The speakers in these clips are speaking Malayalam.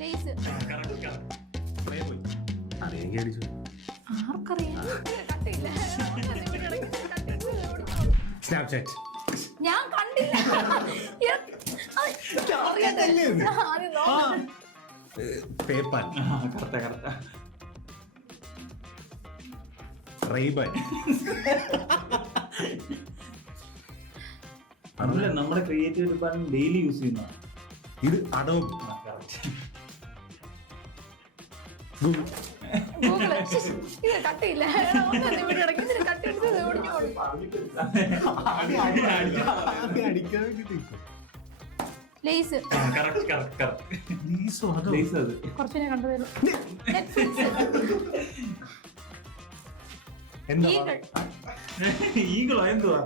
ലേസ്. ആർക്കറിയാം? കട്ടിയില്ല. സ്നാപ്ചാറ്റ്. ഞാൻ കണ്ടില്ല. ആദ്യം നോക്കാം. പേപ്പാൽ. റെയ്ബൻ. നമ്മുടെ ക്രിയേറ്റീവ് ഡിപ്പാർട്ട്മെന്റ് ഡെയിലി യൂസ് ചെയ്യുന്ന ഇത് അഡോബ്. ഗൂഗിള്. ഇത് കട്ടിയില്ല. ഇതിന് കട്ടി എടുത്ത് ഓടിഞ്ഞു പോയി. ലേസ്. കുറച്ചിനെ കണ്ടുവരും. ഈഗിളോ എന്തുവാ?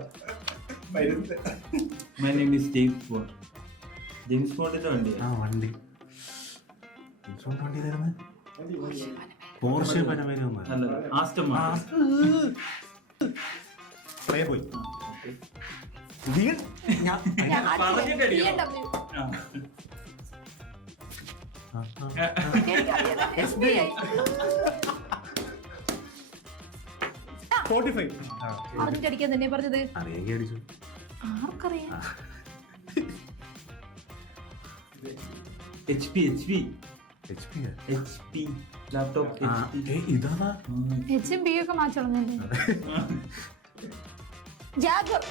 My name is James Bond. James Bondന്റെ വണ്ടി. Porsche Panamera. ആസ്റ്റം പോയി. അറിഞ്ഞിട്ടടിക്കാൻ തന്നെ പറഞ്ഞത്. അടിച്ചു. ആർക്കറിയാം? HP laptop. ഇതാ HMB ഒക്കെ മാറ്റണം. ജാഗർ.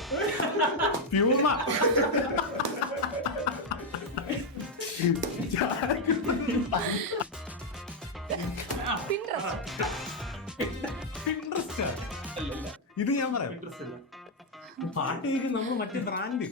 പ്യൂമ. ഇത് ഞാൻ പറയാം. പാട്ട് കേൾക്കും നമ്മൾ മറ്റേ ബ്രാൻഡ്